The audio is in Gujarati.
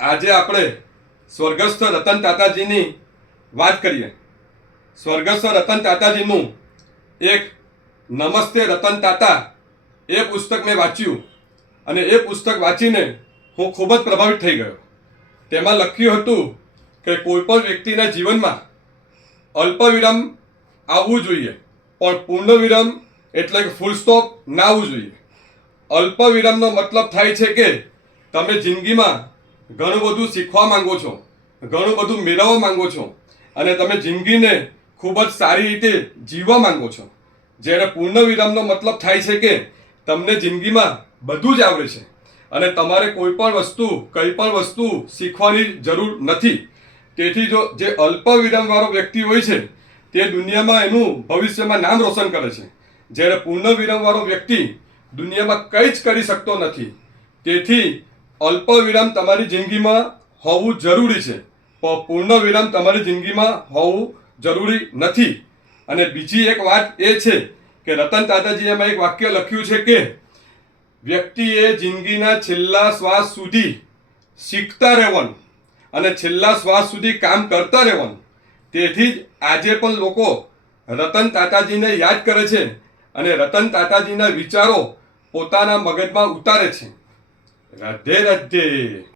આજે આપણે સ્વર્ગસ્થ રતન તાતાજીની વાત કરીએ. સ્વર્ગસ્થ રતન તાતાજીનું એક નમસ્તે રતન તાતા એ પુસ્તક મેં વાંચ્યું અને એ પુસ્તક વાંચીને હું ખૂબ જ પ્રભાવિત થઈ ગયો. તેમાં લખ્યું હતું કે કોઈ પણ વ્યક્તિના જીવનમાં અલ્પવિરામ આવવું જોઈએ, પણ પૂર્ણવિરામ એટલે કે ફૂલ સ્ટોપ ના આવવું જોઈએ. અલ્પવિરામનો મતલબ થાય છે કે તમે જિંદગીમાં ઘણું બધું શીખવા માંગો છો, ઘણું બધું મેળવવા માંગો છો અને તમે જિંદગીને ખૂબ જ સારી રીતે જીવવા માંગો છો. જ્યારે પૂર્ણ વિરામનો મતલબ થાય છે કે તમને જિંદગીમાં બધું જ આવડે છે અને તમારે કોઈ પણ વસ્તુ કંઈ પણ વસ્તુ શીખવાની જરૂર નથી. તેથી જો જે અલ્પ વિરામવાળો વ્યક્તિ હોય છે તે દુનિયામાં એનું ભવિષ્યમાં નામ રોશન કરે છે, જ્યારે પૂર્ણ વિરામવાળો વ્યક્તિ દુનિયામાં કંઈ જ કરી શકતો નથી. તેથી અલ્પ વિરામ તમારી જિંદગીમાં હોવું જરૂરી છે, પણ પૂર્ણ વિરામ તમારી જિંદગીમાં હોવું જરૂરી નથી. અને બીજી એક વાત એ છે કે રતન તાતાજીએ એમાં એક વાક્ય લખ્યું છે કે વ્યક્તિએ જિંદગીના છેલ્લા શ્વાસ સુધી શીખતા રહેવાનું અને છેલ્લા શ્વાસ સુધી કામ કરતા રહેવાનું. તેથી જ આજે પણ લોકો રતન તાતાજીને યાદ કરે છે અને રતન તાતાજીના વિચારો પોતાના મગજમાં ઉતારે છે. રાધે રાધે.